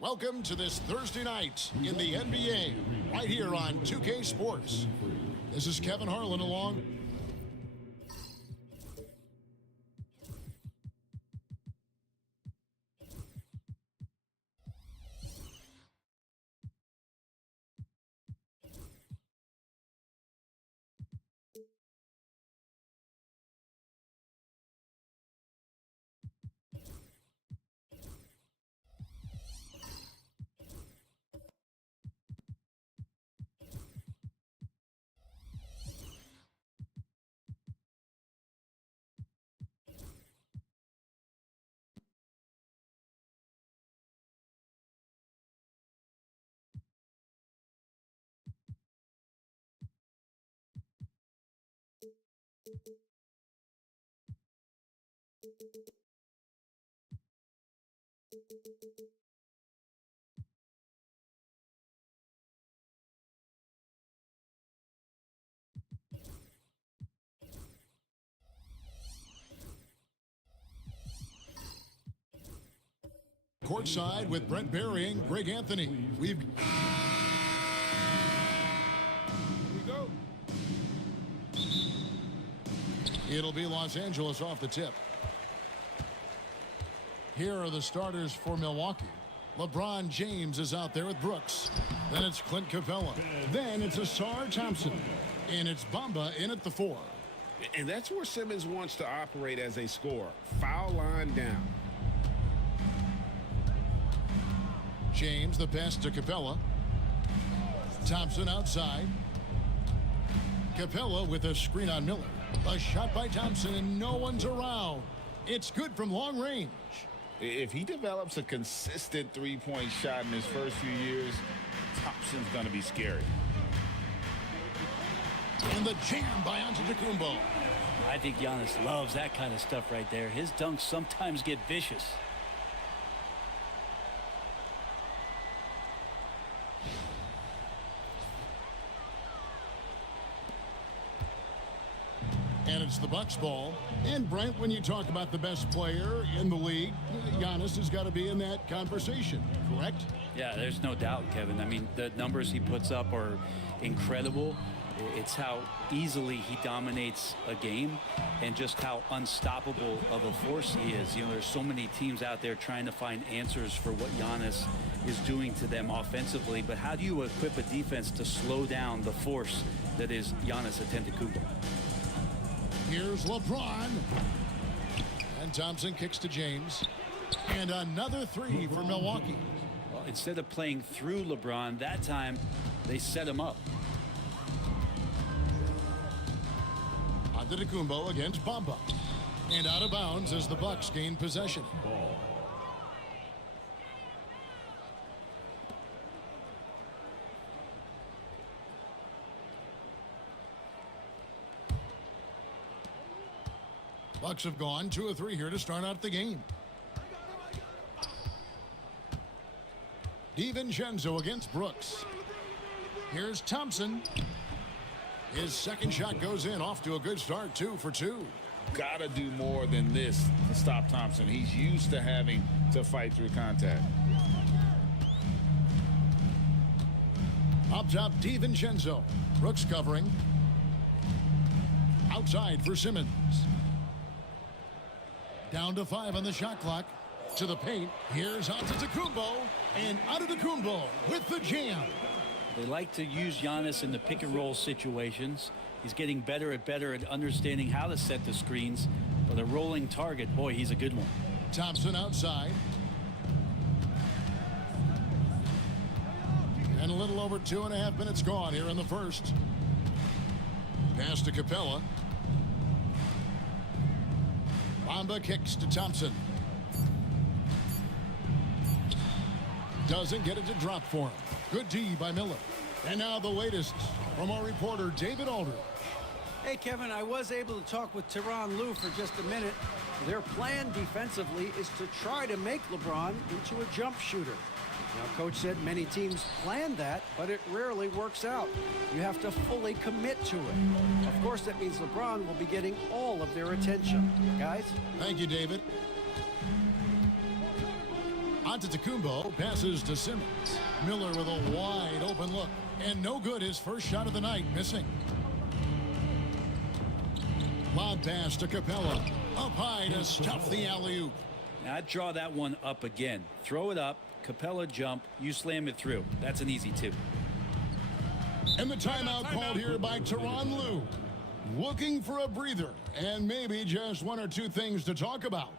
Welcome to this Thursday night in the NBA, right here on 2K Sports. This is Kevin Harlan along. courtside with Brent Barry and Greg Anthony. Here we go. It'll be Los Angeles off the tip. Here are the starters for Milwaukee. LeBron James is out there with Brooks. Then it's Clint Capella. Then it's Ausar Thompson. And it's Bamba in at the 4. And that's where Simmons wants to operate as a scorer. Foul line down. James, the pass to Capella. Thompson outside. Capella with a screen on Miller. A shot by Thompson, and no one's around. It's good from long range. If he develops a consistent three-point shot in his first few years, Thompson's going to be scary. And the jam by Antetokounmpo. I think Giannis loves that kind of stuff right there. His dunks sometimes get vicious. And it's the Bucks ball. And Brent, when you talk about the best player in the league, Giannis has got to be in that conversation, correct? Yeah, there's no doubt, Kevin. I mean, the numbers he puts up are incredible. It's how easily he dominates a game and just how unstoppable of a force he is. You know, there's so many teams out there trying to find answers for what Giannis is doing to them offensively. But how do you equip a defense to slow down the force that is Giannis Antetokounmpo? Here's LeBron. And Thompson kicks to James. And another 3 for Milwaukee. Well, instead of playing through LeBron, that time they set him up. Antetokounmpo against Bamba. And out of bounds as the Bucks gain possession. Bucks have gone 2 of 3 here to start out the game. DiVincenzo against Brooks. Here's Thompson. His second shot goes in, off to a good start, 2 for 2. Gotta do more than this to stop Thompson. He's used to having to fight through contact. Up top, DiVincenzo. Brooks covering. Outside for Simmons. Down to 5 on the shot clock. To the paint. Here's Antetokounmpo. And Antetokounmpo with the jam. They like to use Giannis in the pick and roll situations. He's getting better at understanding how to set the screens. But a rolling target, boy, he's a good one. Thompson outside. And a little over 2.5 minutes gone here in the first. Pass to Capella. Bamba kicks to Thompson. Doesn't get it to drop for him. Good D by Miller. And now the latest from our reporter, David Aldridge. Hey, Kevin, I was able to talk with Tyronn Lue for just a minute. Their plan defensively is to try to make LeBron into a jump shooter. Now, Coach said many teams plan that, but it rarely works out. You have to fully commit to it. Of course, that means LeBron will be getting all of their attention. Guys? Thank you, David. Antetokounmpo passes to Simmons. Miller with a wide open look. And no good, his first shot of the night, missing. Lob pass to Capella. Up high to stuff the alley-oop. Now, I'd draw that one up again. Throw it up, Capella jump, you slam it through. That's an easy 2. And the timeout called here by Tyronn Lue. Looking for a breather and maybe just 1 or 2 things to talk about.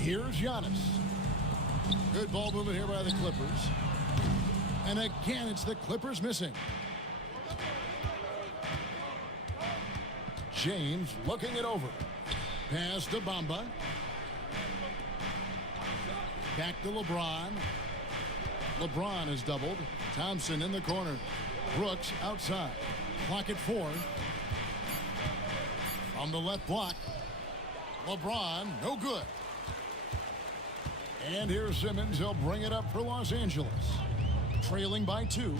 Here's Giannis. Good ball movement here by the Clippers. And again, it's the Clippers missing. James looking it over. Pass to Bamba. Back to LeBron. LeBron is doubled. Thompson in the corner. Brooks outside. Clock at 4. From the left block. LeBron, no good. And here's Simmons. He'll bring it up for Los Angeles. Trailing by 2.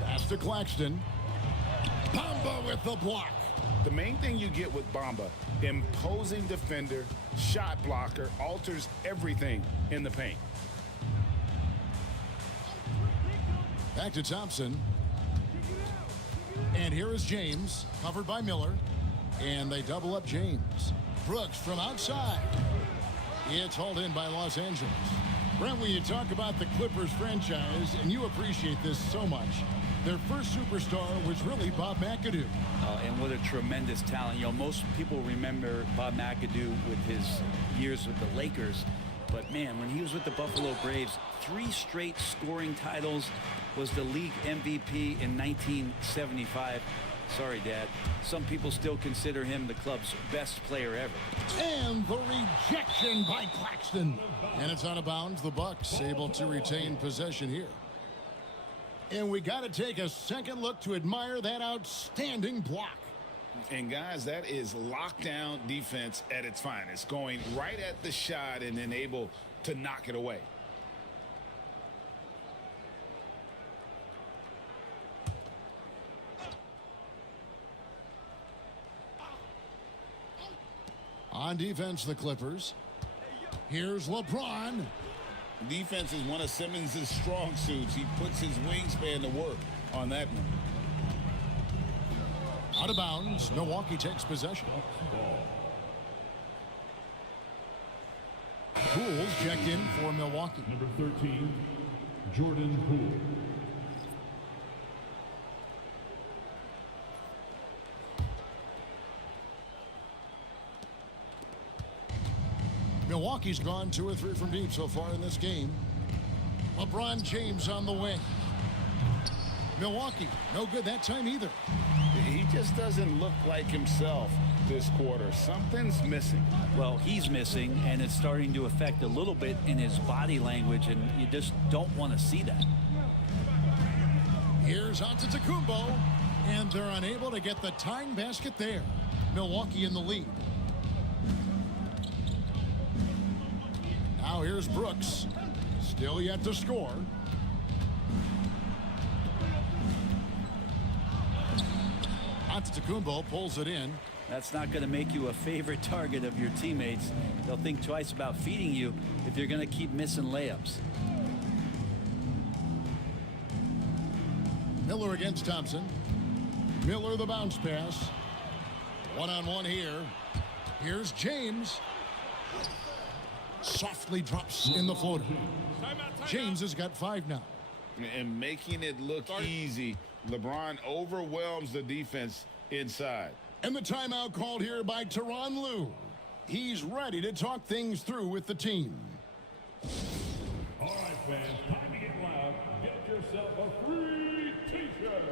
Pass to Claxton. Bamba with the block. The main thing you get with Bamba, imposing defender, shot blocker, alters everything in the paint. Back to Thompson. And here is James, covered by Miller. And they double up James. Brooks from outside. It's hauled in by Los Angeles. Brent, when you talk about the Clippers franchise, and you appreciate this so much, their first superstar was really Bob McAdoo. And what a tremendous talent. You know, most people remember Bob McAdoo with his years with the Lakers. But, man, when he was with the Buffalo Braves, 3 straight scoring titles, was the league MVP in 1975. Sorry, Dad. Some people still consider him the club's best player ever. And the rejection by Claxton. And it's out of bounds. The Bucks able to retain possession here. And we got to take a second look to admire that outstanding block. And, guys, that is lockdown defense at its finest. Going right at the shot and then able to knock it away. On defense, the Clippers. Here's LeBron. Defense is one of Simmons' strong suits. He puts his wingspan to work on that one. Out of bounds. Milwaukee takes possession. Poole's checked in for Milwaukee. Number 13, Jordan Poole. Milwaukee's gone 2 or 3 from deep so far in this game. LeBron James on the wing. Milwaukee, no good that time either. He just doesn't look like himself this quarter. Something's missing. Well, he's missing, and it's starting to affect a little bit in his body language, and you just don't want to see that. Here's Antetokounmpo, and they're unable to get the tying basket there. Milwaukee in the lead. Now here's Brooks. Still yet to score. Antetokounmpo pulls it in. That's not going to make you a favorite target of your teammates. They'll think twice about feeding you if you're going to keep missing layups. Miller against Thompson. Miller the bounce pass. One-on-one here. Here's James. Softly drops in the floater. James has got 5 now. And making it look easy, LeBron overwhelms the defense inside. And the timeout called here by Tyronn Lue. He's ready to talk things through with the team. All right, fans, time to get loud. Get yourself a free T-shirt.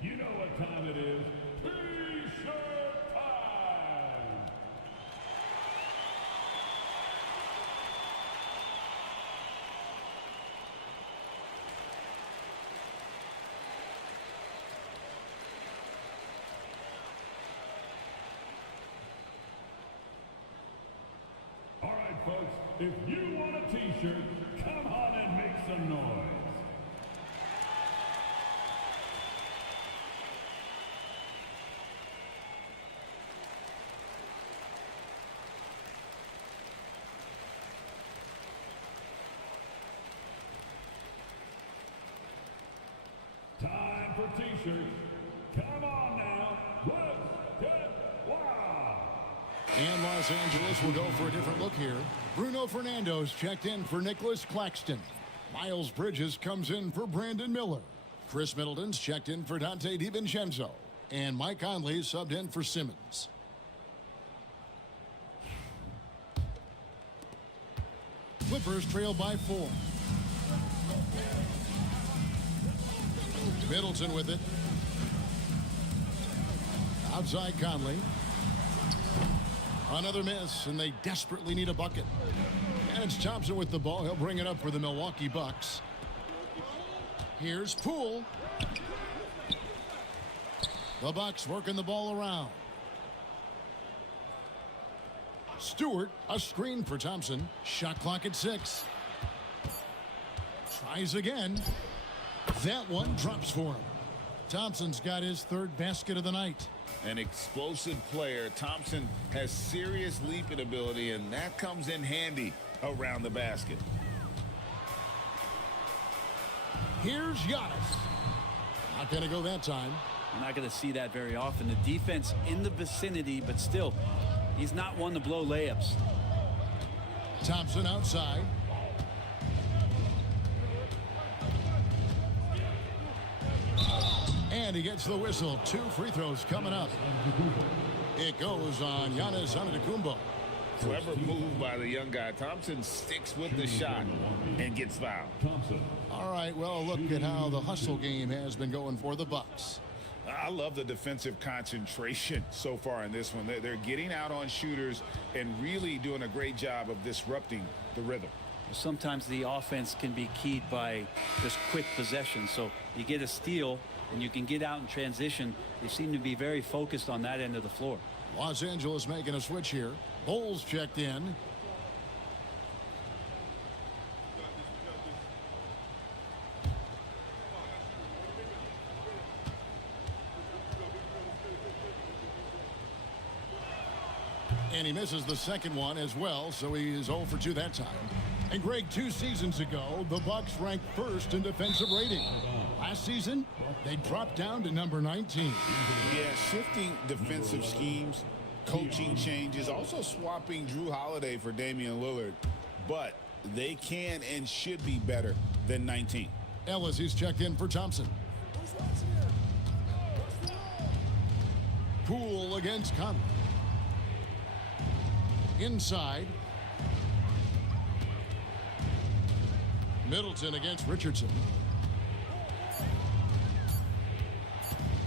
You know what time it is. T-shirt time! All right, folks, if you want a T-shirt, come on and make some noise. Time for T-shirts. Come on now. Let's get wild. And Los Angeles will go for a different look here. Bruno Fernando's checked in for Nicholas Claxton. Miles Bridges comes in for Brandon Miller. Chris Middleton's checked in for Dante DiVincenzo. And Mike Conley subbed in for Simmons. Clippers trail by 4. Middleton with it. Outside Conley. Another miss, and they desperately need a bucket. And it's Thompson with the ball. He'll bring it up for the Milwaukee Bucks. Here's Poole. The Bucks working the ball around. Stewart, a screen for Thompson. Shot clock at 6. Tries again. That one drops for him. Thompson's got his 3rd basket of the night. An explosive player. Thompson has serious leaping ability, and that comes in handy around the basket. Here's Giannis. Not going to go that time. You're not going to see that very often. The defense in the vicinity, but still, he's not one to blow layups. Thompson outside. And he gets the whistle. 2 free throws coming up. It goes on Giannis Antetokounmpo. Clever move by the young guy. Thompson sticks with the shot and gets fouled. All right, well, look at how the hustle game has been going for the Bucks. I love the defensive concentration so far in this one. They're getting out on shooters and really doing a great job of disrupting the rhythm. Sometimes the offense can be keyed by just quick possession. So you get a steal and you can get out in transition. They seem to be very focused on that end of the floor. Los Angeles making a switch here. Bulls checked in. And he misses the second one as well, so he is 0 for 2 that time. And Greg, 2 seasons ago, the Bucks ranked 1st in defensive rating. Last season, they dropped down to number 19. Yeah, shifting defensive schemes, coaching changes, also swapping Drew Holiday for Damian Lillard. But they can and should be better than 19. Ellis, he's checked in for Thompson. Poole against Conley. Inside. Middleton against Richardson.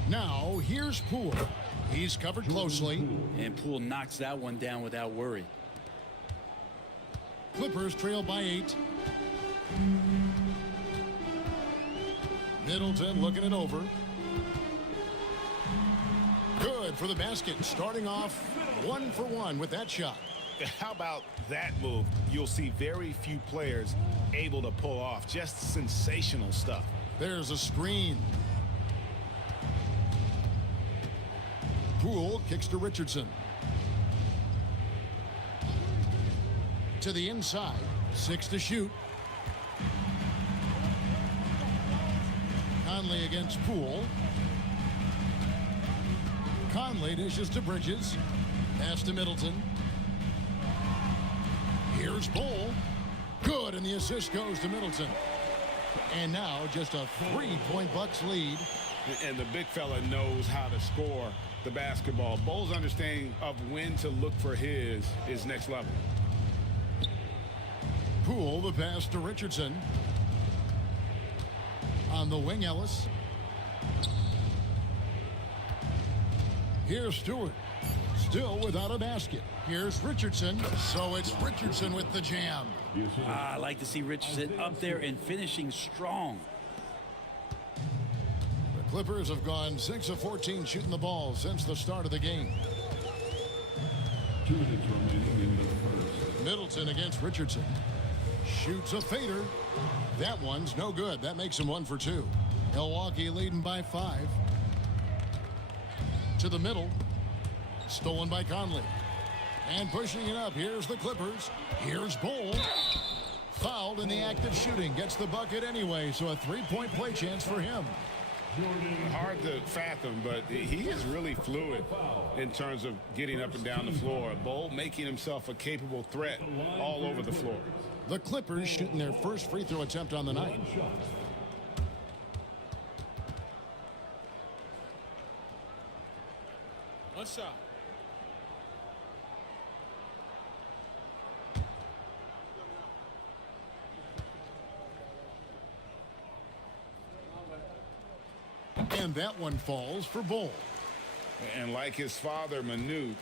Now, here's Poole. He's covered closely. And Poole knocks that one down without worry. Clippers trail by 8. Middleton looking it over. Good for the basket. Starting off 1 for 1 with that shot. How about that move? You'll see very few players able to pull off. Just sensational stuff. There's a screen. Poole kicks to Richardson. To the inside. 6 to shoot. Conley against Poole. Conley dishes to Bridges. Pass to Middleton. Here's Bull. Good, and the assist goes to Middleton. And now just a 3-point Bucks lead. And the big fella knows how to score the basketball. Bull's understanding of when to look for his is next level. Poole, the pass to Richardson. On the wing, Ellis. Here's Stewart. Still without a basket. Here's Richardson. So it's Richardson with the jam. I like to see Richardson up there and finishing strong. The Clippers have gone 6 of 14 shooting the ball since the start of the game. 2 minutes remaining in the first. Middleton against Richardson. Shoots a fader. That one's no good. That makes him 1 for 2. Milwaukee leading by 5. To the middle. Stolen by Conley. And pushing it up. Here's the Clippers. Here's Bull. Fouled in the act of shooting. Gets the bucket anyway, so a 3-point play chance for him. Hard to fathom, but he is really fluid in terms of getting up and down the floor. Bol making himself a capable threat all over the floor. The Clippers shooting their first free throw attempt on the night. One shot. And that one falls for Bol. And like his father, Manute,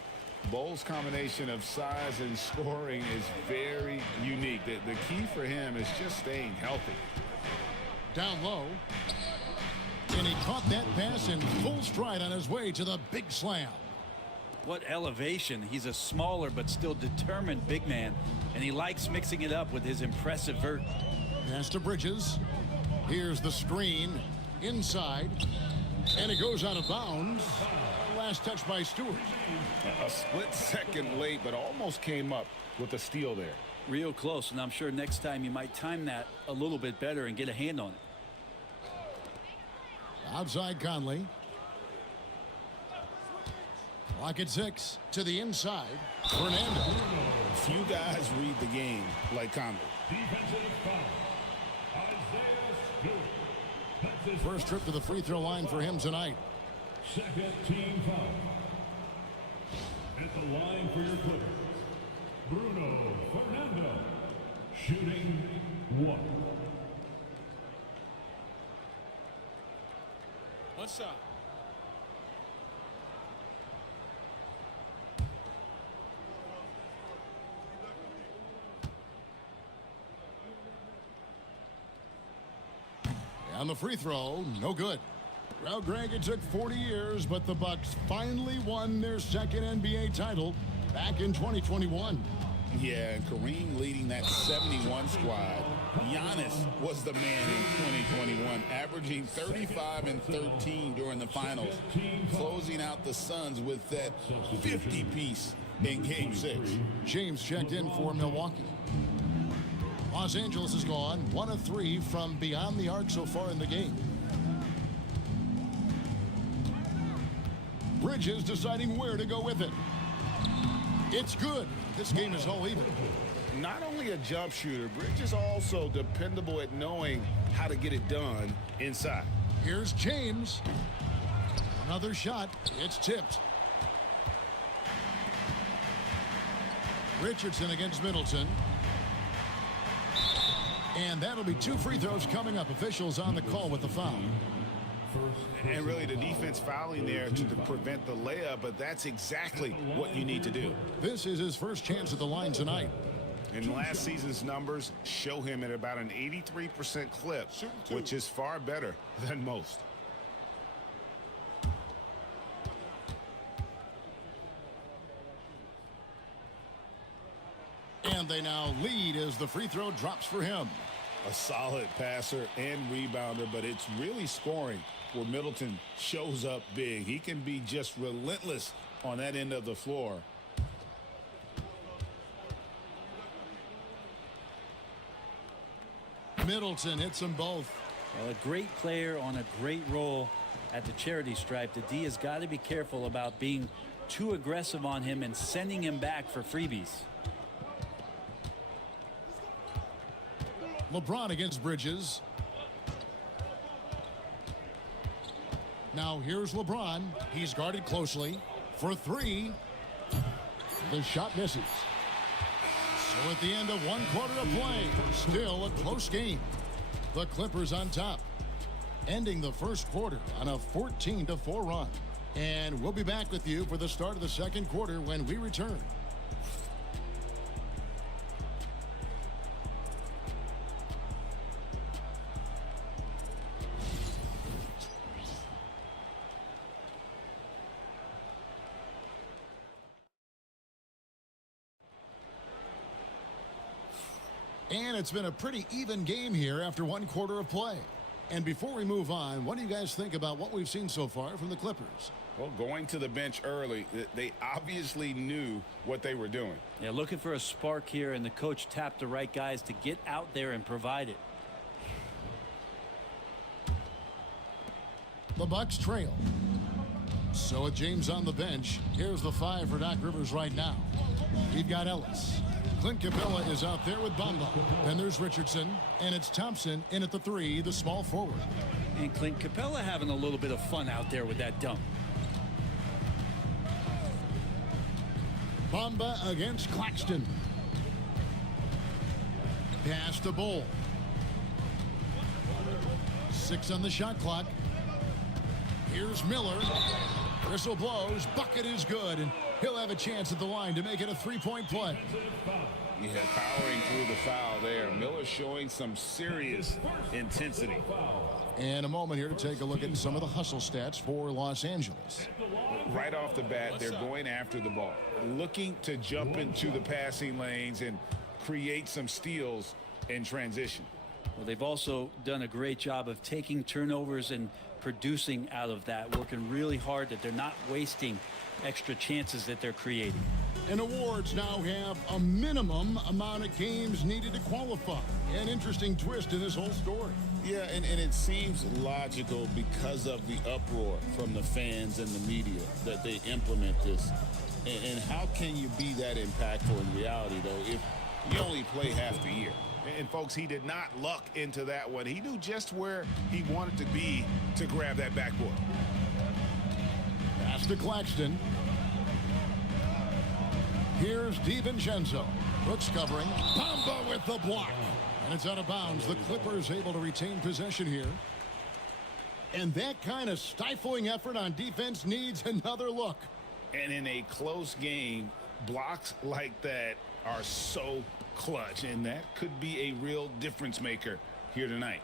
Bol's combination of size and scoring is very unique. The key for him is just staying healthy. Down low. And he caught that pass in full stride on his way to the big slam. What elevation. He's a smaller but still determined big man, and he likes mixing it up with his impressive vert. Pass to Bridges. Here's the screen. Inside. And it goes out of bounds. Last touch by Stewart. A split second late, but almost came up with a steal there. Real close, and I'm sure next time you might time that a little bit better and get a hand on it. Outside Conley. Clock at 6 to the inside. Fernando. Few guys read the game like Conley. Defensive foul. Isaiah Stewart. That's his First trip to the free throw line for him tonight. second team foul. At the line for your Clippers, Bruno Fernando. Shooting 1. One shot. On the free throw, no good. Well, Greg, it took 40 years, but the Bucks finally won their second NBA title back in 2021. Yeah, and Kareem leading that 71 squad. Giannis was the man in 2021, averaging 35 and 13 during the finals, closing out the Suns with that 50-piece in Game 6. James checked in for Milwaukee. Los Angeles has gone 1 of 3 from beyond the arc so far in the game. Bridges deciding where to go with it. It's good. This game is all even. Not only a jump shooter, Bridges also dependable at knowing how to get it done inside. Here's James. Another shot. It's tipped. Richardson against Middleton. And that'll be 2 free throws coming up. Officials on the call with the foul. And really the defense fouling there to prevent the layup, but that's exactly what you need to do. This is his first chance at the line tonight. And last season's numbers show him at about an 83% clip, which is far better than most. And they now lead as the free throw drops for him. A solid passer and rebounder, but it's really scoring where Middleton shows up big. He can be just relentless on that end of the floor. Middleton hits them both. Well, a great player on a great role at the charity stripe. The D has got to be careful about being too aggressive on him and sending him back for freebies. LeBron against Bridges. Now here's LeBron. He's guarded closely for 3. The shot misses. So at the end of 1 quarter of play, still a close game. The Clippers on top, ending the first quarter on a 14-4 run. And we'll be back with you for the start of the second quarter when we return. And it's been a pretty even game here after 1 quarter of play. And before we move on, what do you guys think about what we've seen so far from the Clippers? Well, going to the bench early, they obviously knew what they were doing. Yeah, looking for a spark here, and the coach tapped the right guys to get out there and provide it. The Bucks trail. So with James on the bench, here's the 5 for Doc Rivers right now. We've got Ellis. Clint Capella is out there with Bamba. Then there's Richardson, and it's Thompson in at the 3, the small forward. And Clint Capella having a little bit of fun out there with that dunk. Bamba against Claxton. Pass to Bull. 6 on the shot clock. Here's Miller. Whistle blows. Bucket is good, and he'll have a chance at the line to make it a 3-point play. Yeah, powering through the foul there. Miller showing some serious intensity. And a moment here to take a look at some of the hustle stats for Los Angeles. Right off the bat, they're going after the ball, looking to jump into the passing lanes and create some steals in transition. Well, they've also done a great job of taking turnovers and producing out of that, working really hard that they're not wasting extra chances that they're creating. And awards now have a minimum amount of games needed to qualify. An interesting twist in this whole story. Yeah, and it seems logical because of the uproar from the fans and the media that they implement this. And how can you be that impactful in reality, though, if you only play half the year? And folks, he did not luck into that one. He knew just where he wanted to be to grab that backboard. Pass to Claxton. Here's DiVincenzo. Brooks covering. Bamba with the block. And it's out of bounds. The Clippers able to retain possession here. And that kind of stifling effort on defense needs another look. And in a close game, blocks like that are so clutch, and that could be a real difference maker here tonight.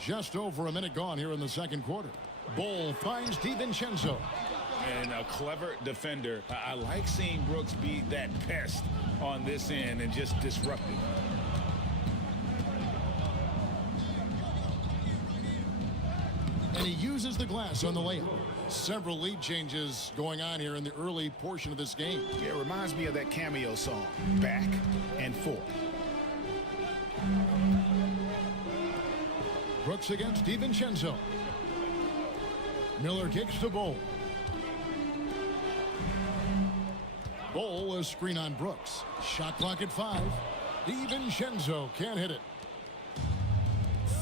Just over a minute gone here in the second quarter. Bull finds DiVincenzo. And a clever defender. I like seeing Brooks be that pest on this end and just disrupt it. And he uses the glass on the layup. Several lead changes going on here in the early portion of this game. Yeah, it reminds me of that Cameo song, Back and Forth. Brooks against DiVincenzo. Miller kicks to Bull. Bull, a screen on Brooks. Shot clock at 5. DiVincenzo can't hit it.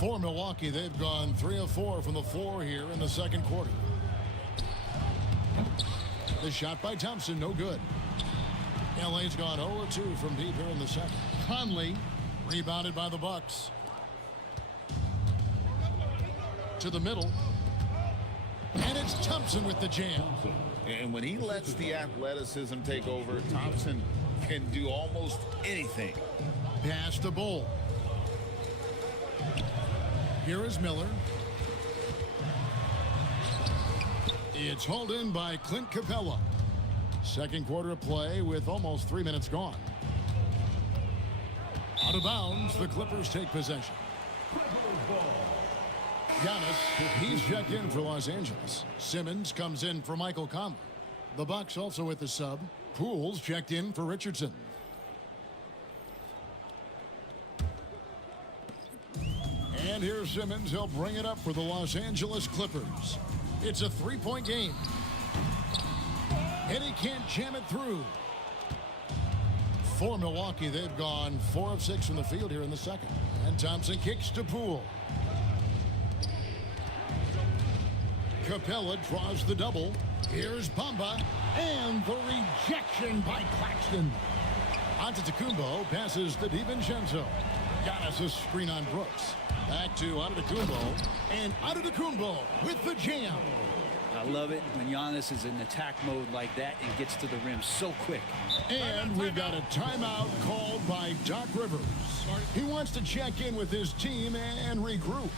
For Milwaukee, they've gone 3 of 4 from the floor here in the second quarter. The shot by Thompson, no good. LA's gone 0 of 2 from deep here in the second. Conley rebounded by the Bucks. To the middle. And it's Thompson with the jam. And when he lets the athleticism take over, Thompson can do almost anything. Pass to Bull. Here is Miller. It's hauled in by Clint Capella. Second quarter of play with almost 3 minutes gone. Out of bounds, the Clippers take possession. Giannis, he's checked in for Los Angeles. Simmons comes in for Michael Conley. The Bucks also with the sub. Pools checked in for Richardson. And here's Simmons. He'll bring it up for the Los Angeles Clippers. It's a 3-point game. And he can't jam it through. For Milwaukee, they've gone 4 of 6 from the field here in the second. And Thompson kicks to Poole. Capella draws the double. Here's Bamba. And the rejection by Claxton. Antetokounmpo passes to DiVincenzo. Giannis' screen on Brooks. Back to Antetokounmpo. And Antetokounmpo with the jam. I love it when Giannis is in attack mode like that and gets to the rim so quick. And we've got a timeout called by Doc Rivers. He wants to check in with his team and regroup.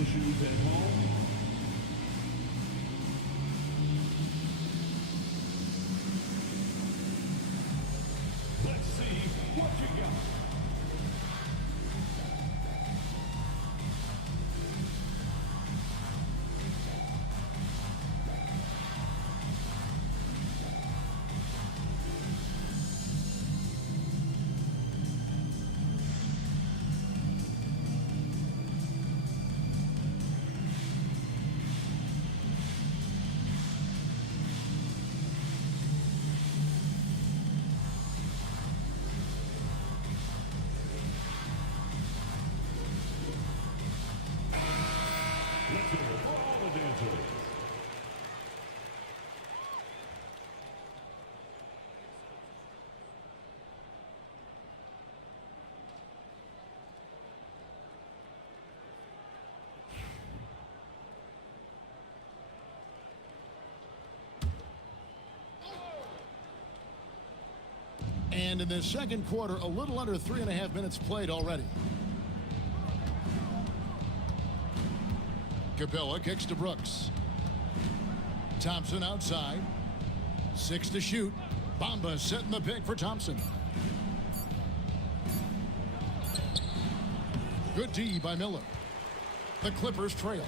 issues at home. Let's see what you got. Let's hear it for all the dancers. And in the second quarter, a little under 3.5 minutes played already. Capella kicks to Brooks. Thompson outside. 6 to shoot. Bamba setting the pick for Thompson. Good D by Miller. The Clippers trail.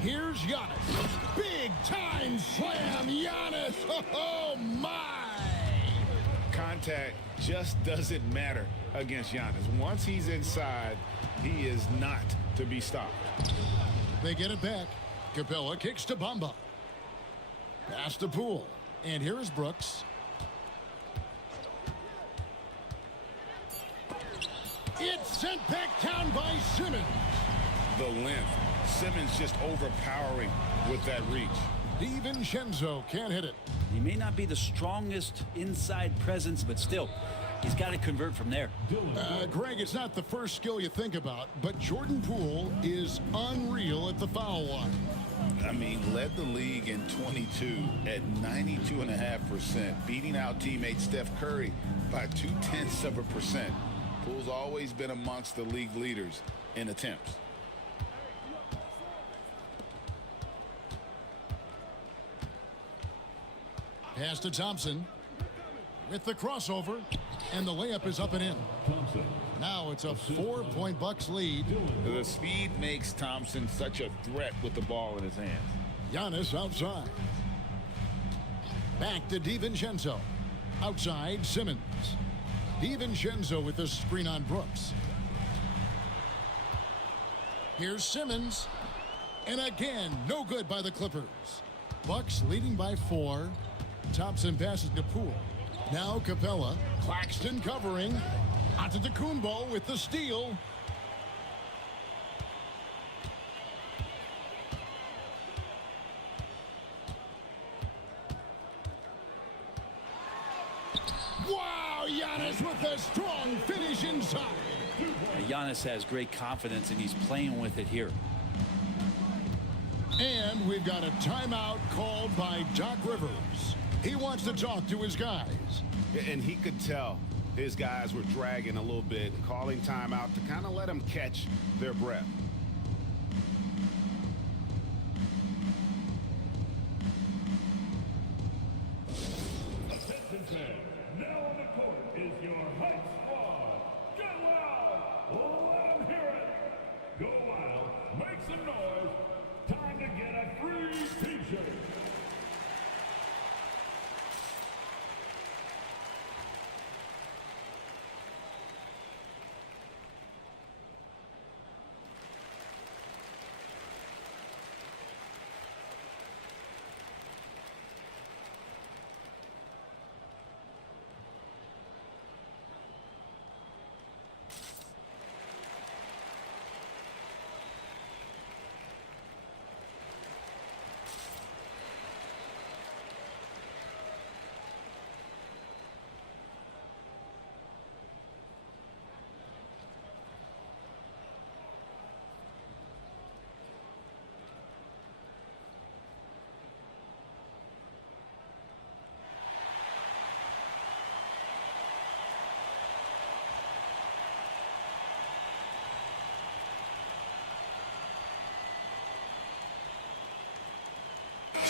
Here's Giannis. Big time slam, Giannis. Oh my! Contact just doesn't matter against Giannis. Once he's inside, he is not to be stopped. They get it back. Capella kicks to Bamba. Pass to Poole. And here is Brooks. It's sent back down by Simmons. The length. Simmons just overpowering with that reach. DiVincenzo can't hit it. He may not be the strongest inside presence, but still, he's got to convert from there. Greg, it's not the first skill you think about, but Jordan Poole is unreal at the foul line. I mean, led the league in 22 at 92.5%, beating out teammate Steph Curry by 0.2%. Poole's always been amongst the league leaders in attempts. Pass to Thompson with the crossover, and the layup is up and in. Thompson. Now it's a 4-point Bucks lead. The speed makes Thompson such a threat with the ball in his hands. Giannis outside. Back to DiVincenzo. Outside, Simmons. DiVincenzo with the screen on Brooks. Here's Simmons. And again, no good by the Clippers. Bucks leading by 4. Thompson passes to Poole. Now Capella. Claxton covering. Antetokounmpo with the steal. Wow, Giannis with a strong finish inside. Giannis has great confidence, and he's playing with it here. And we've got a timeout called by Doc Rivers. He wants to talk to his guys. And he could tell his guys were dragging a little bit, calling timeout to kind of let them catch their breath. Attention fans, now on the court is your hype squad. Go Wild! Let 'em hear it! Go Wild, make some noise. Time to get a free t-shirt.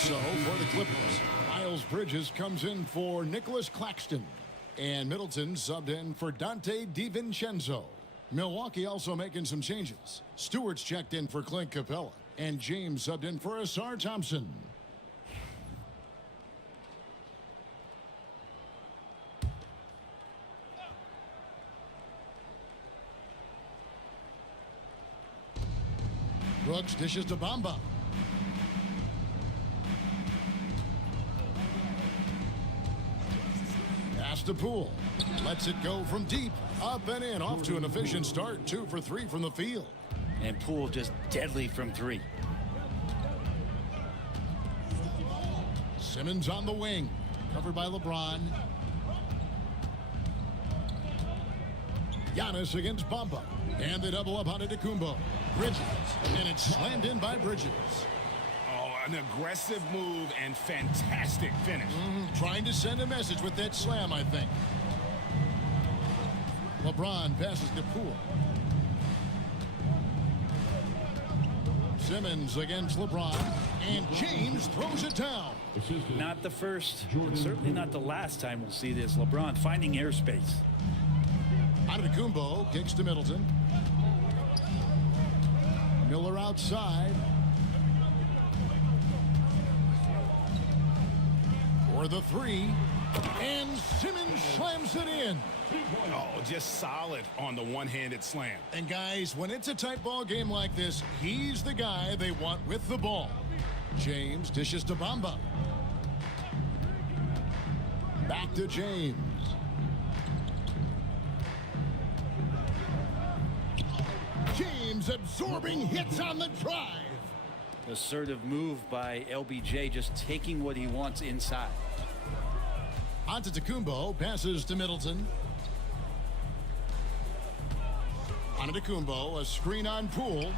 So for the Clippers, Miles Bridges comes in for Nicholas Claxton. And Middleton subbed in for Dante DiVincenzo. Milwaukee also making some changes. Stewart's checked in for Clint Capella. And James subbed in for Asar Thompson. Brooks dishes to Bamba. Pass to Poole. Lets it go from deep. Up and in. Off to an efficient start. 2 for 3 from the field. And Poole just deadly from 3. Simmons on the wing. Covered by LeBron. Giannis against Bamba. And they double up on Antetokounmpo. Bridges. And it's slammed in by Bridges. Oh, an aggressive move and fantastic finish. Trying to send a message with that slam, I think. LeBron passes to Poole. Simmons against LeBron. And James throws it down. Not the first, and certainly not the last time we'll see this. LeBron finding airspace. Antetokounmpo kicks to Middleton. Miller outside. For the 3. And Simmons slams it in. Oh, just solid on the one-handed slam. And guys, when it's a tight ball game like this, he's the guy they want with the ball. James dishes to Bamba. Back to James. James absorbing hits on the drive. Assertive move by LBJ, just taking what he wants inside. Antetokounmpo passes to Middleton. Antetokounmpo, a screen on Poole.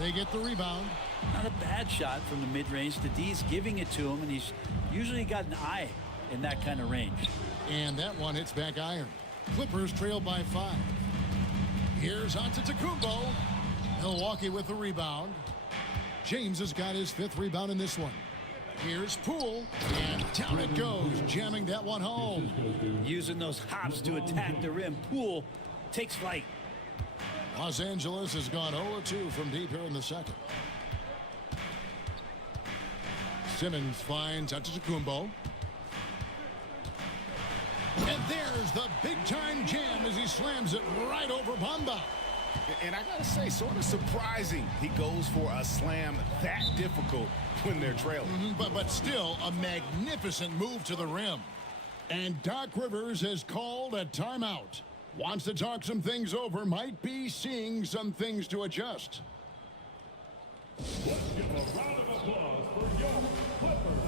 They get the rebound. Not a bad shot from the mid-range. The D's giving it to him, and he's usually got an eye in that kind of range. And that one hits back iron. Clippers trail by 5. Here's Antetokounmpo. Milwaukee with the rebound. James has got his 5th rebound in this one. Here's Poole, and down it goes, jamming that one home. Using those hops to attack the rim. Poole takes flight. Los Angeles has gone 0-2 from deep here in the second. Simmons finds Antetokounmpo. And there's the big-time jam as he slams it right over Bamba. And I gotta say, sort of surprising he goes for a slam that difficult when they're trailing. But still a magnificent move to the rim. And Doc Rivers has called a timeout. Wants to talk some things over, might be seeing some things to adjust. Let's give a round of applause for your Clippers.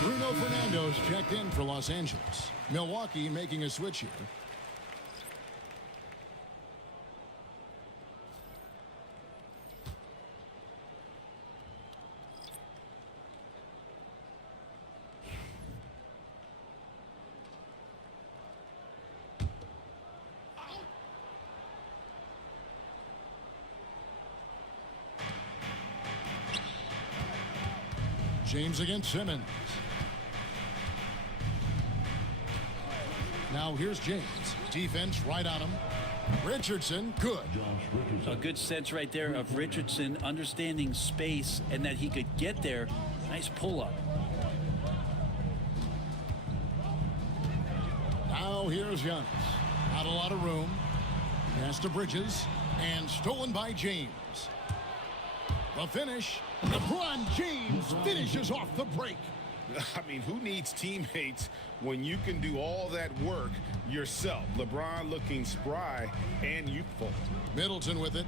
Bruno Fernando's checked in for Los Angeles. Milwaukee making a switch here. James against Simmons. Now here's James. Defense right on him. Richardson, good. A good sense right there of Richardson understanding space and that he could get there. Nice pull-up. Now here's Giannis. Not a lot of room. Pass to Bridges. And stolen by James. The finish. LeBron James finishes off the break. I mean, who needs teammates when you can do all that work yourself? LeBron looking spry and youthful. Middleton with it.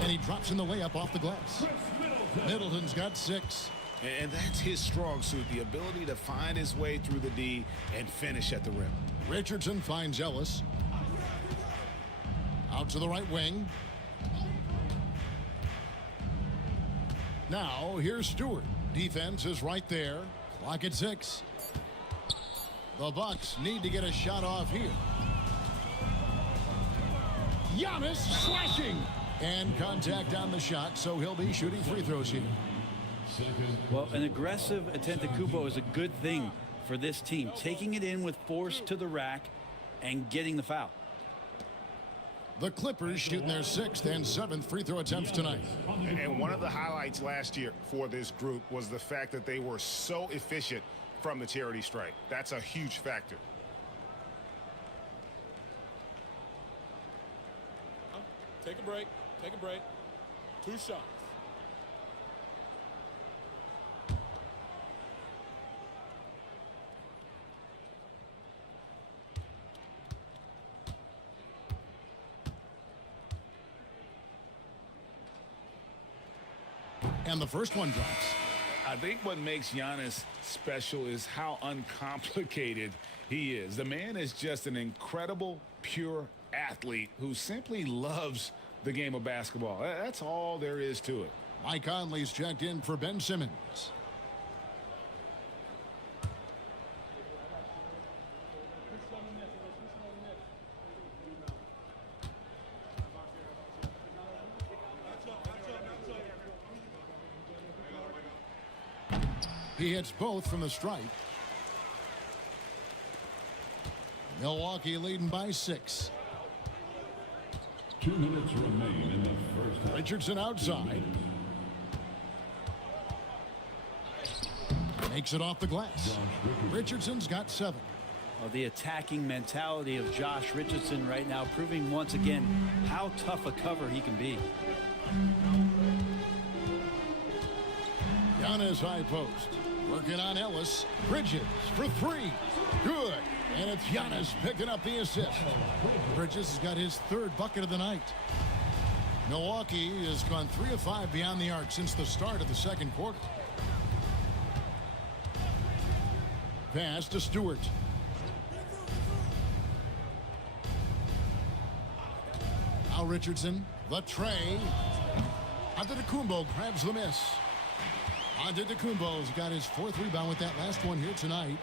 And he drops in the layup off the glass. Middleton's got 6. And that's his strong suit, the ability to find his way through the D and finish at the rim. Richardson finds Ellis. Out to the right wing. Now, here's Stewart. Defense is right there. Clock at 6. The Bucks need to get a shot off here. Giannis slashing. And contact on the shot, so he'll be shooting free throws here. Well, an aggressive Antetokounmpo is a good thing for this team. Taking it in with force to the rack and getting the foul. The Clippers shooting their 6th and 7th free throw attempts tonight. And one of the highlights last year for this group was the fact that they were so efficient from the charity stripe. That's a huge factor. Take a break. Take a break. 2 shots. And the first one drops. I think what makes Giannis special is how uncomplicated he is. The man is just an incredible, pure athlete who simply loves the game of basketball. That's all there is to it. Mike Conley's checked in for Ben Simmons. He hits both from the stripe. Milwaukee leading by 6. 2 minutes remain in the first half. Richardson outside. Makes it off the glass. Richardson's got 7. The attacking mentality of Josh Richardson right now, proving once again how tough a cover he can be. Giannis high post. Working on Ellis. Bridges for 3. Good. And it's Giannis picking up the assist. Bridges has got his 3rd bucket of the night. Milwaukee has gone 3 of 5 beyond the arc since the start of the second quarter. Pass to Stewart. Now Richardson. The tray. Antetokounmpo grabs the miss. Antetokounmpo's got his 4th rebound with that last one here tonight.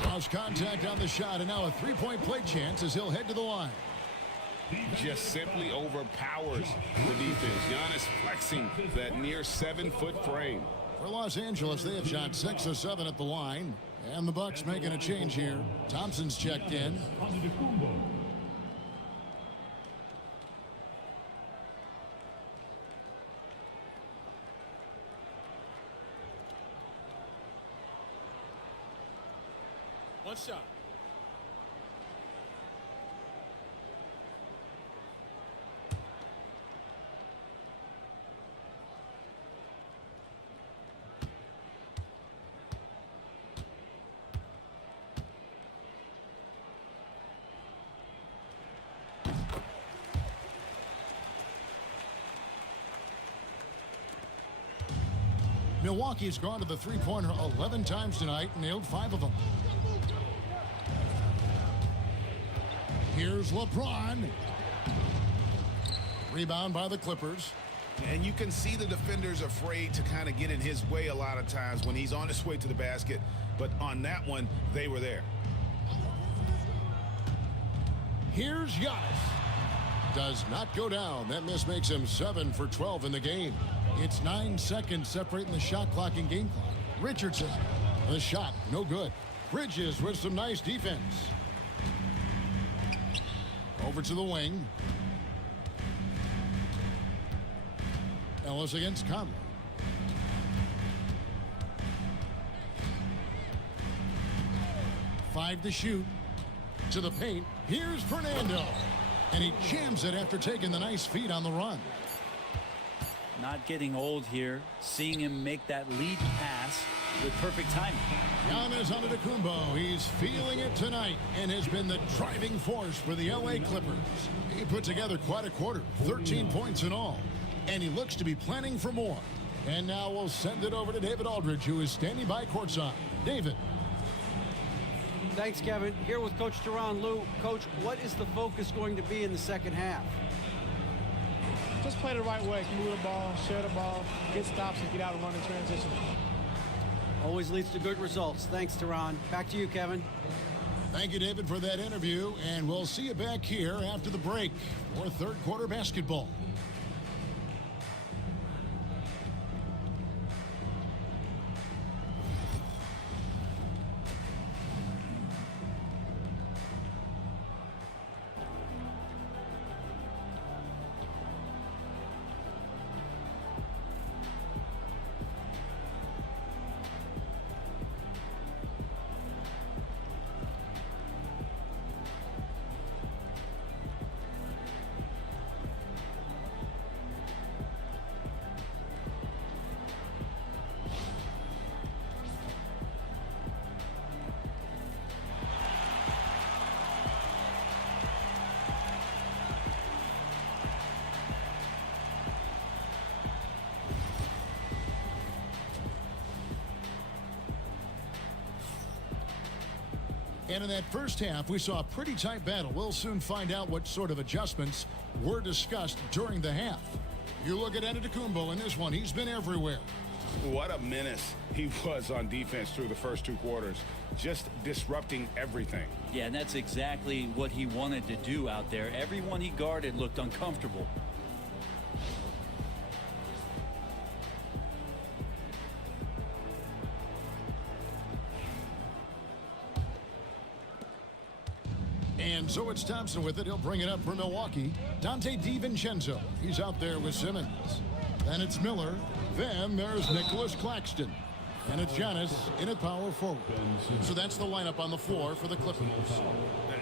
Cross contact on the shot, and now a 3-point play chance as he'll head to the line. Just simply overpowers the defense. Giannis flexing that near 7-foot frame. For Los Angeles, they have shot 6 of 7 at the line. And the Bucks making a change here. Thompson's checked in. One shot. Milwaukee's gone to the three-pointer 11 times tonight and nailed 5 of them. Here's LeBron. Rebound by the Clippers. And you can see the defenders afraid to kind of get in his way a lot of times when he's on his way to the basket. But on that one, they were there. Here's Giannis. Does not go down. That miss makes him 7 for 12 in the game. It's 9 seconds separating the shot clock and game clock. Richardson, the shot, no good. Bridges with some nice defense. Over to the wing. Ellis against Conley. Five to shoot. To the paint. Here's Fernando. And he jams it after taking the nice feed on the run. Not getting old here. Seeing him make that lead pass with perfect timing. Giannis Antetokounmpo. He's feeling it tonight and has been the driving force for the LA Clippers. He put together quite a quarter. 13 points in all. And he looks to be planning for more. And now we'll send it over to David Aldridge, who is standing by courtside. David. Thanks, Kevin. Here with Coach Tyronn Lue. Coach, what is the focus going to be in the second half? Just play the right way. Move the ball, share the ball, get stops, and get out and run in transition. Always leads to good results. Thanks, Tyronn. Back to you, Kevin. Thank you, David, for that interview. And we'll see you back here after the break for third quarter basketball. And in that first half, we saw a pretty tight battle. We'll soon find out what sort of adjustments were discussed during the half. You look at Antetokounmpo in this one. He's been everywhere. What a menace he was on defense through the first two quarters. Just disrupting everything. Yeah, and that's exactly what he wanted to do out there. Everyone he guarded looked uncomfortable. And so it's Thompson with it. He'll bring it up for Milwaukee. Dante DiVincenzo. He's out there with Simmons. Then it's Miller. Then there's Nicholas Claxton. And it's Giannis in at power forward. So that's the lineup on the floor for the Clippers.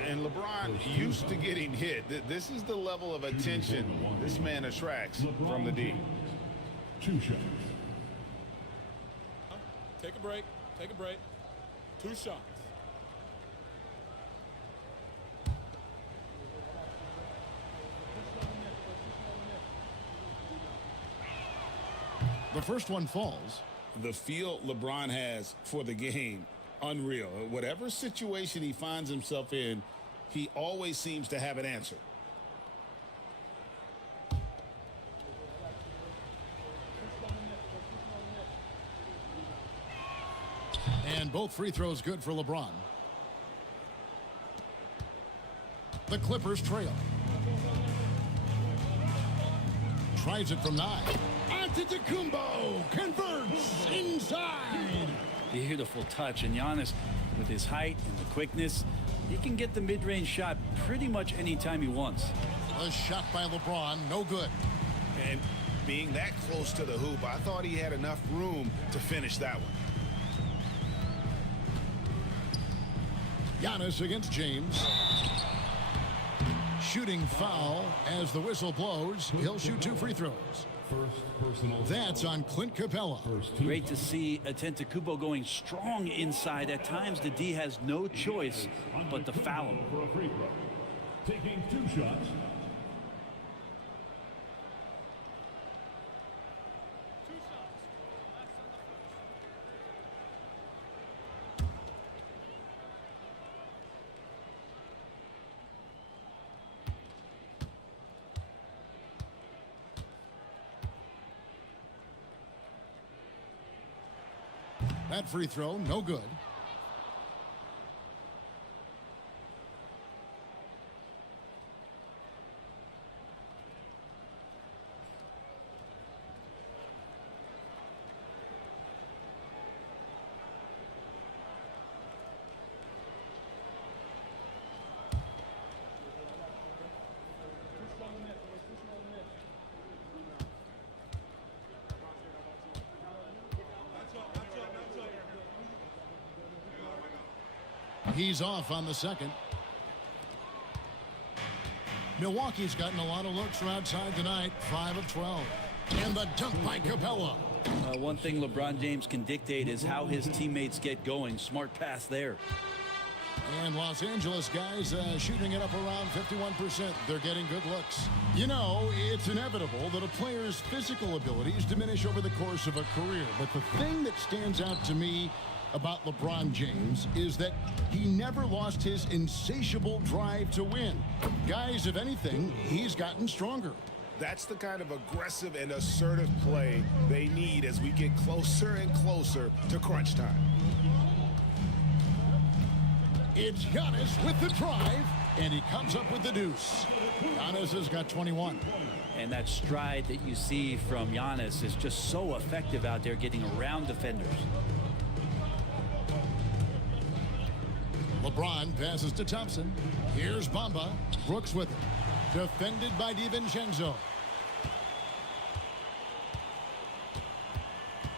And LeBron used to getting hit. This is the level of attention this man attracts from the D. 2 shots. Take a break. Take a break. 2 shots. The first one falls. The feel LeBron has for the game, unreal. Whatever situation he finds himself in, he always seems to have an answer. And both free throws good for LeBron. The Clippers trail. Tries it from 9. Antetokounmpo converts inside. Beautiful touch. And Giannis, with his height and the quickness, he can get the mid-range shot pretty much anytime he wants. A shot by LeBron, no good. And being that close to the hoop, I thought he had enough room to finish that one. Giannis against James. Shooting foul as the whistle blows. He'll shoot 2 free throws. That's on Clint Capella. Great to see Antetokounmpo going strong inside. At times, the D has no choice but to foul him. For a free throw. Taking 2 shots. That free throw, no good. He's off on the second. Milwaukee's gotten a lot of looks from outside tonight, 5 of 12. And the dunk by Capella. One thing LeBron James can dictate is how his teammates get going. Smart pass there. And Los Angeles guys shooting it up around 51%. They're getting good looks. You know, it's inevitable that a player's physical abilities diminish over the course of a career. But the thing that stands out to me about LeBron James is that he never lost his insatiable drive to win. Guys, if anything, he's gotten stronger. That's the kind of aggressive and assertive play they need as we get closer and closer to crunch time. It's Giannis with the drive, and he comes up with the deuce. Giannis has got 21. And that stride that you see from Giannis is just so effective out there getting around defenders. LeBron passes to Thompson. Here's Bamba. Brooks with it. Defended by DiVincenzo.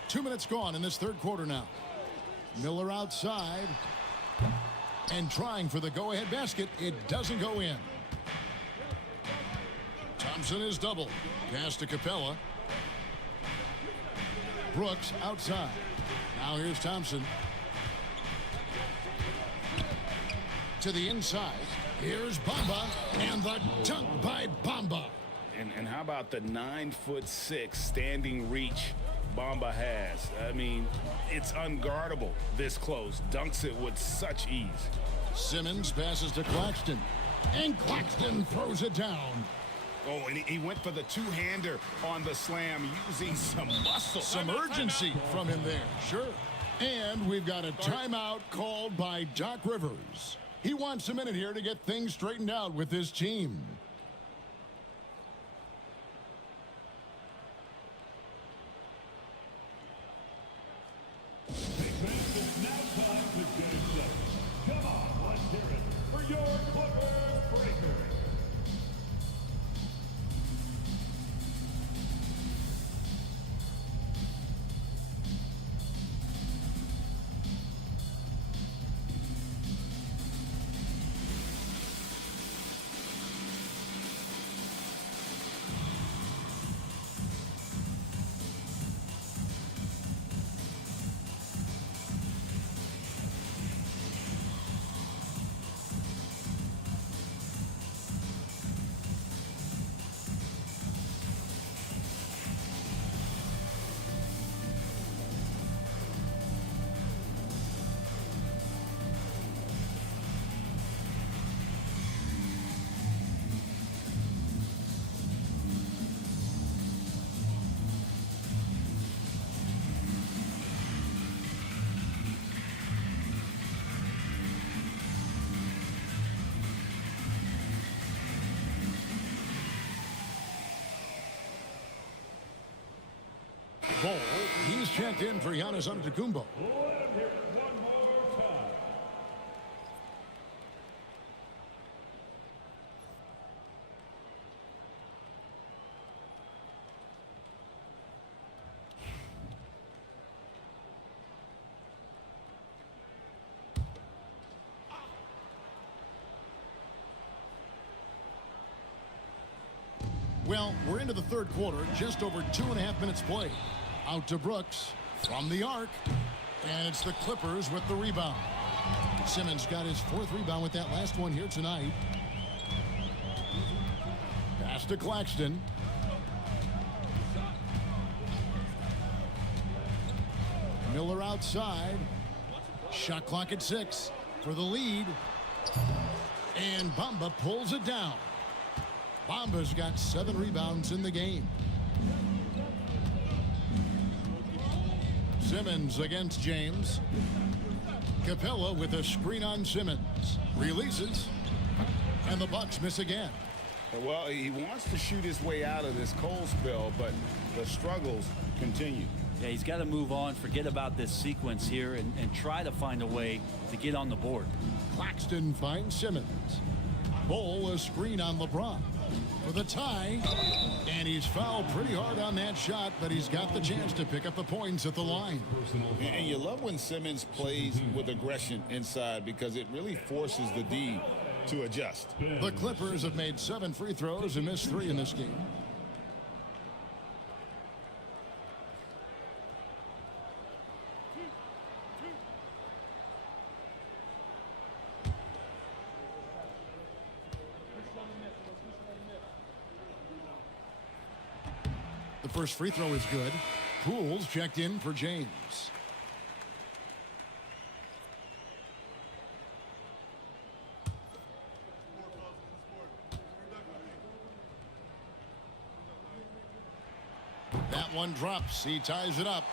2 minutes gone in this third quarter now. Miller outside. And trying for the go-ahead basket. It doesn't go in. Thompson is doubled. Pass to Capella. Brooks outside. Now here's Thompson. To the inside. Here's Bamba. And the dunk by Bamba. And how about the 9'6" standing reach Bamba has? I mean, it's unguardable this close. Dunks it with such ease. Simmons passes to Claxton. And Claxton throws it down. Oh, and he went for the two-hander on the slam using some muscle. Some urgency from him there. Sure. And we've got a timeout called by Doc Rivers. He wants a minute here to get things straightened out with his team. It's now time to get it done. Come on, let's hear it for your Clippers Breakers. Ball. He's checked in for Giannis Antetokounmpo. Let him hear it one more time. Well, we're into the third quarter, just over 2.5 minutes played. Out to Brooks from the arc, and it's the Clippers with the rebound. Simmons got his 4th rebound with that last one here tonight. Pass to Claxton. Miller outside. Shot clock at 6 for the lead. And Bamba pulls it down. Bamba's got 7 rebounds in the game. Simmons against James. Capella with a screen on Simmons. Releases. And the Bucks miss again. Well, he wants to shoot his way out of this cold spell, but the struggles continue. Yeah, he's got to move on, forget about this sequence here, and try to find a way to get on the board. Claxton finds Simmons. Bull a screen on LeBron. for the tie. And he's fouled pretty hard on that shot, but he's got the chance to pick up the points at the line. And you love when Simmons plays with aggression inside because it really forces the D to adjust. The Clippers have made 7 free throws and missed 3 in this game. The first free throw is good. Poole's checked in for James. That one drops. He ties it up.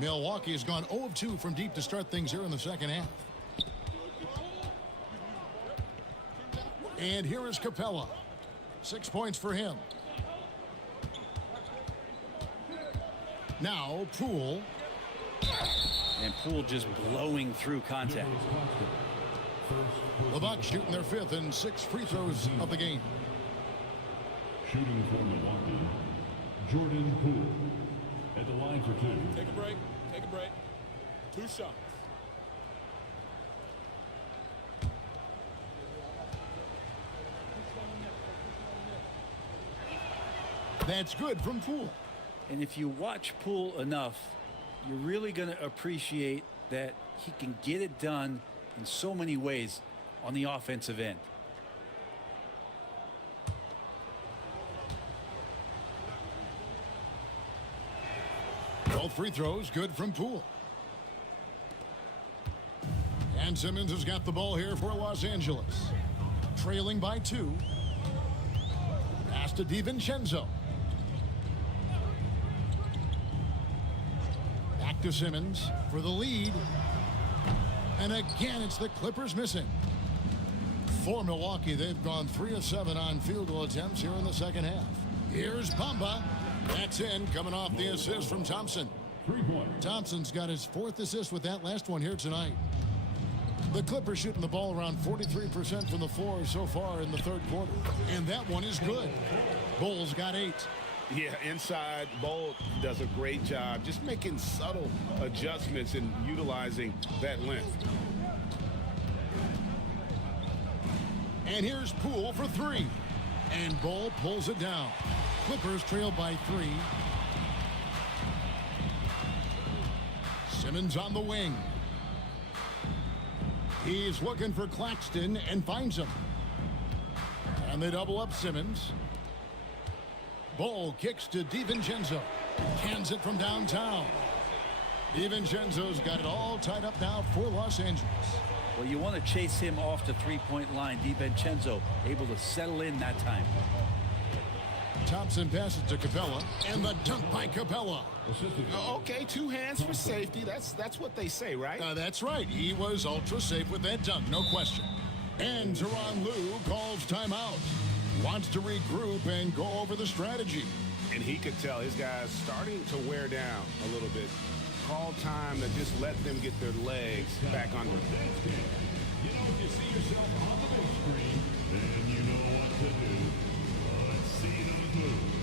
Milwaukee has gone 0 of 2 from deep to start things here in the second half. And here is Capella. 6 points for him. Now Poole. And Poole just blowing through contact. The Bucks shooting their 5th and 6th free throws of the game. Shooting for Milwaukee, Jordan Poole. At the line for 2. Take a break. Take a break. 2 shots. That's good from Poole. And if you watch Poole enough, you're really going to appreciate that he can get it done in so many ways on the offensive end. Both free throws good from Poole. And Simmons has got the ball here for Los Angeles. Trailing by 2. Pass to DiVincenzo. Back to Simmons for the lead. And again, it's the Clippers missing. For Milwaukee, they've gone 3 of 7 on field goal attempts here in the second half. Here's Bamba. That's in, coming off the assist from Thompson. 3-point. Thompson's got his 4th assist with that last one here tonight. The Clippers shooting the ball around 43% from the floor so far in the 3rd quarter. And that one is good. Bulls got 8. Yeah, inside, Bull does a great job just making subtle adjustments and utilizing that length. And here's Poole for 3. And Bull pulls it down. Clippers trail by 3. Simmons on the wing. He's looking for Claxton and finds him. And they double up Simmons. Bull kicks to DiVincenzo. Cans it from downtown. DiVincenzo's got it all tied up now for Los Angeles. Well, you want to chase him off the three-point line. DiVincenzo able to settle in that time. Thompson passes to Capella, and the dunk by Capella. Okay, 2 hands for safety. That's what they say, right? That's right. He was ultra safe with that dunk, no question. And Tyronn Lue calls timeout. Wants to regroup and go over the strategy. And he could tell his guys starting to wear down a little bit. Call time to just let them get their legs back under. You know, if you see yourself on the big screen, then you know what to do. Let's see those moves.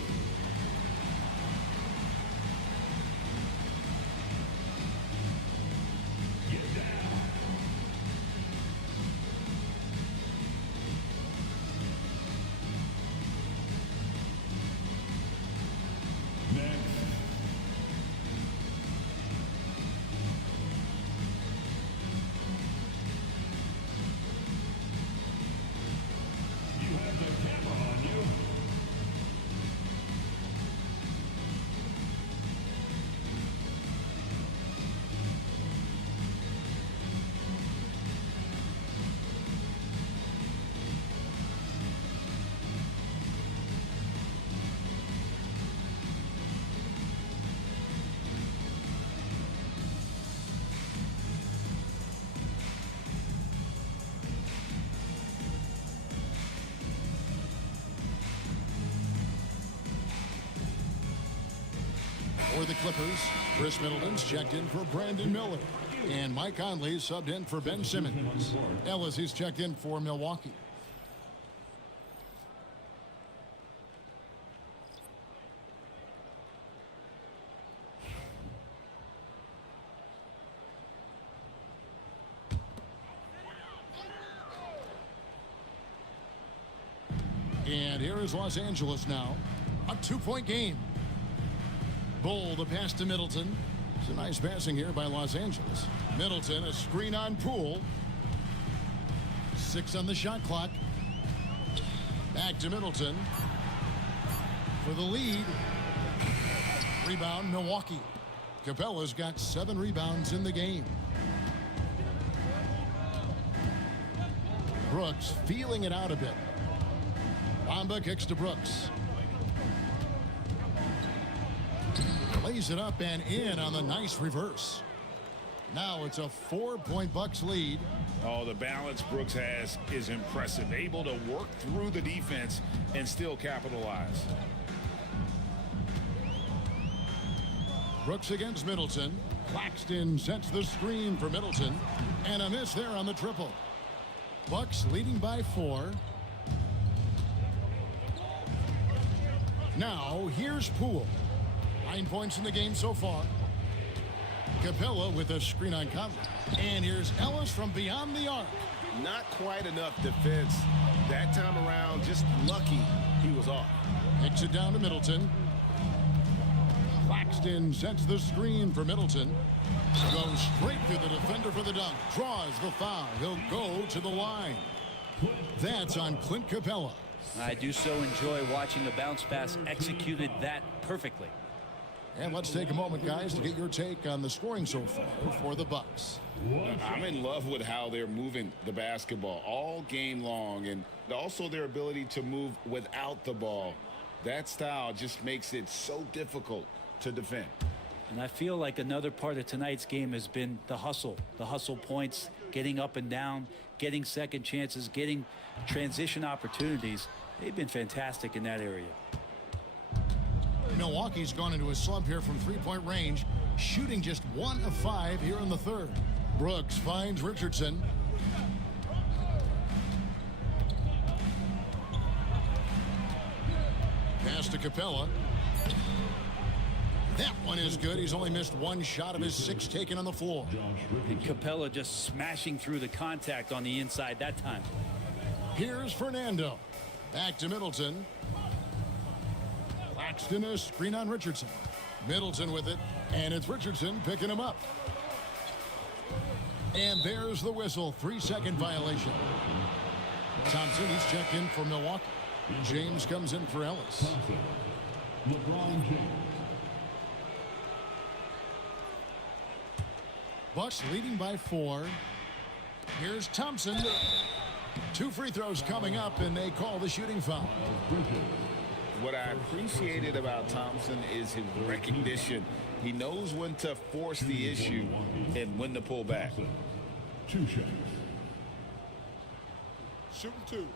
Get down. Next. You For the Clippers, Chris Middleton's checked in for Brandon Miller. And Mike Conley subbed in for Ben Simmons. Ellis is checked in for Milwaukee. And here is Los Angeles now. A 2-point game. Bull, the pass to Middleton. It's a nice passing here by Los Angeles. Middleton, a screen on Poole. 6 on the shot clock. Back to Middleton. For the lead. Rebound, Milwaukee. Capella's got 7 rebounds in the game. Brooks feeling it out a bit. Bamba kicks to Brooks. Lays it up and in on the nice reverse. Now it's a 4-point Bucks lead. Oh, the balance Brooks has is impressive. Able to work through the defense and still capitalize. Brooks against Middleton. Claxton sets the screen for Middleton. And a miss there on the triple. Bucks leading by 4. Now, here's Poole. 9 points in the game so far. Capella with a screen on Conley. And here's Ellis from beyond the arc. Not quite enough defense that time around. Just lucky he was off. Kicks it down to Middleton. Claxton sets the screen for Middleton. Goes straight through the defender for the dunk. Draws the foul. He'll go to the line. That's on Clint Capella. I do so enjoy watching a bounce pass executed that perfectly. And let's take a moment, guys, to get your take on the scoring so far for the Bucks. I'm in love with how they're moving the basketball all game long, and also their ability to move without the ball. That style just makes it so difficult to defend. And I feel like another part of tonight's game has been the hustle points, getting up and down, getting second chances, getting transition opportunities. They've been fantastic in that area. Milwaukee's gone into a slump here from 3-point range, shooting just 1 of 5 here in the third. Brooks finds Richardson. Pass to Capella. That one is good. He's only missed 1 shot of his 6 taken on the floor. And Capella just smashing through the contact on the inside that time. Here's Fernando. Back to Middleton. Claxton, a screen on Richardson. Middleton with it, and it's Richardson picking him up. And there's the whistle. 3-second violation. Thompson, he's checked in for Milwaukee. James comes in for Ellis. LeBron James. Bucks leading by 4. Here's Thompson. 2 free throws coming up, and they call the shooting foul. What I appreciated about Thompson is his recognition. He knows when to force the issue and when to pull back. 2 shots. Shooting 2.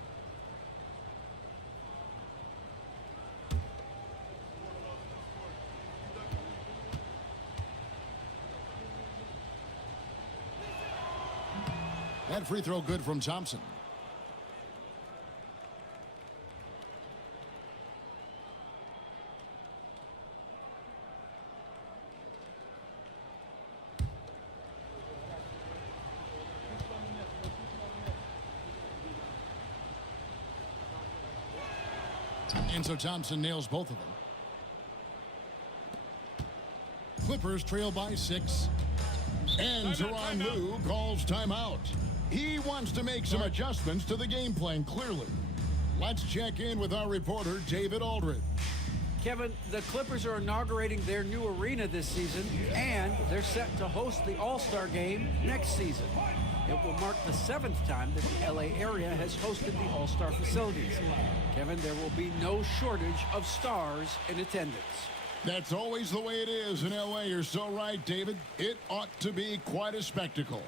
That free throw good from Thompson. And so Thompson nails both of them. Clippers trail by 6. And Tyronn Lue calls timeout. He wants to make some adjustments to the game plan, clearly. Let's check in with our reporter, David Aldridge. Kevin, the Clippers are inaugurating their new arena this season, and they're set to host the All-Star Game next season. It will mark the 7th time that the LA area has hosted the All-Star facilities. Kevin, there will be no shortage of stars in attendance. That's always the way it is in LA. You're so right, David. It ought to be quite a spectacle.